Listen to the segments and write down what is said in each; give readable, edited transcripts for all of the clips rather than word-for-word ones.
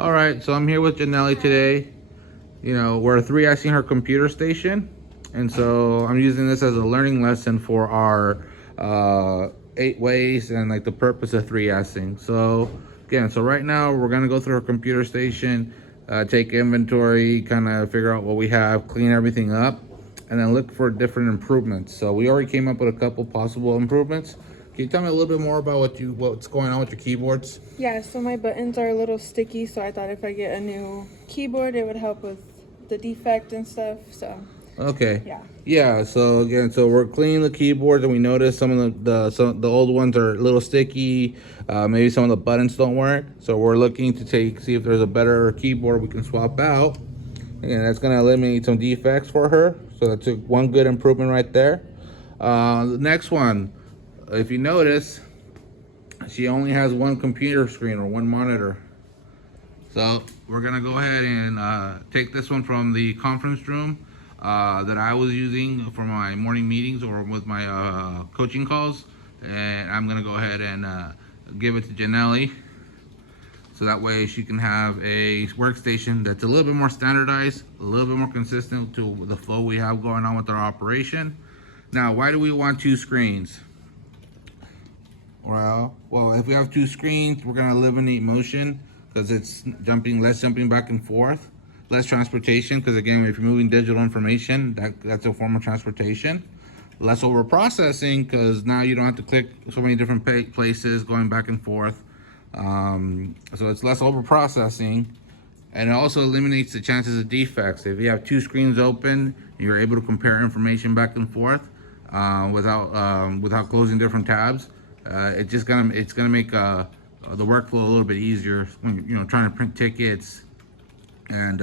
All right, so I'm here with Janeli today. We're 3Sing her computer station, and so I'm using this as a learning lesson for our 8 ways and like the purpose of 3Sing. So right now we're gonna go through her computer station, take inventory, kind of figure out what we have, clean everything up, and then look for different improvements. So we already came up with a couple possible improvements. Can you tell me a little bit more about what's going on with your keyboards? Yeah, so my buttons are a little sticky, so I thought if I get a new keyboard, it would help with the defect and stuff. So okay. Yeah. So we're cleaning the keyboards, and we noticed some of the old ones are a little sticky. Maybe some of the buttons don't work. So we're looking to see if there's a better keyboard we can swap out. And that's gonna eliminate some defects for her. So that's one good improvement right there. The next one, if you notice, she only has one computer screen or one monitor. So we're gonna go ahead and take this one from the conference room that I was using for my morning meetings or with my coaching calls, and I'm gonna go ahead and give it to Janeli, so that way she can have a workstation that's a little bit more standardized, a little bit more consistent to the flow we have going on with our operation. Now, why do we want 2 screens? Well, if we have 2 screens, we're gonna eliminate motion because it's less jumping back and forth, less transportation, because again, if you're moving digital information, that's a form of transportation. Less over processing, because now you don't have to click so many different places going back and forth. So it's less over processing, and it also eliminates the chances of defects. If you have 2 screens open, you're able to compare information back and forth without closing different tabs. It's gonna make the workflow a little bit easier when you're trying to print tickets and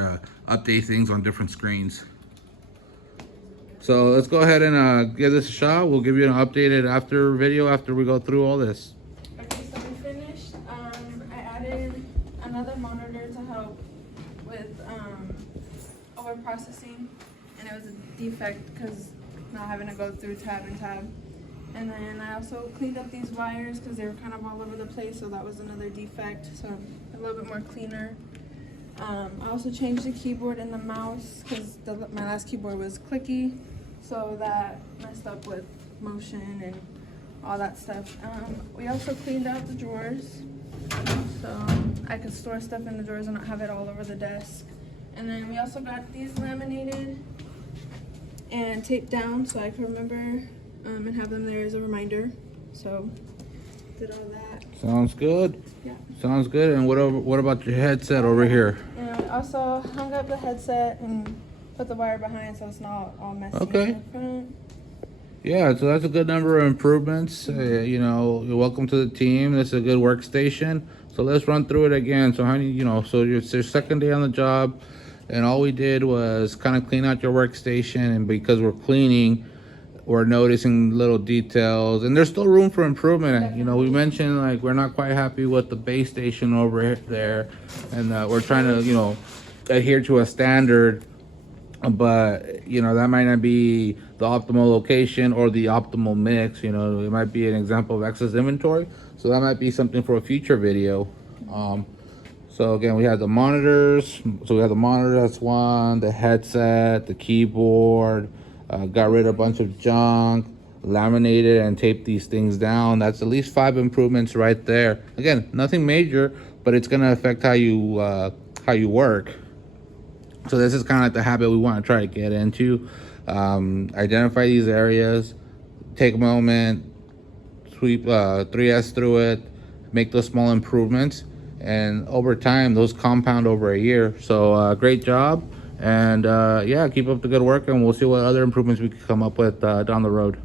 update things on different screens. So let's go ahead and give this a shot. We'll give you an updated video after we go through all this. Okay, so we finished. I added another monitor to help with over processing, and it was a defect because not having to go through tab and tab. And then I also cleaned up these wires because they were kind of all over the place, so that was another defect, so a little bit more cleaner. I also changed the keyboard and the mouse because my last keyboard was clicky, so that messed up with motion and all that stuff. We also cleaned out the drawers, so I could store stuff in the drawers and not have it all over the desk. And then we also got these laminated and taped down so I can remember and have them there as a reminder. So did all that. Sounds good. Yeah. Sounds good. And what about your headset over here? And I also hung up the headset and put the wire behind so it's not all messy. Okay. In the front. Yeah, so that's a good number of improvements. You're welcome to the team. This is a good workstation. So let's run through it again. So honey, so it's your second day on the job, and all we did was kind of clean out your workstation. And because we're cleaning, we're noticing little details, and there's still room for improvement. We mentioned like we're not quite happy with the base station over there, and we're trying to adhere to a standard, but that might not be the optimal location or the optimal mix. It might be an example of excess inventory, so that might be something for a future video. So again, we have the monitors. So we have the monitor, that's one, the headset, the keyboard. Got rid of a bunch of junk, laminated and taped these things down. That's at least 5 improvements right there. Again, nothing major, but it's gonna affect how you work. So this is kind of like the habit we want to try to get into. Identify these areas, take a moment, sweep 3S through it, make those small improvements, and over time those compound over a year. So great job. And yeah, keep up the good work, and we'll see what other improvements we can come up with down the road.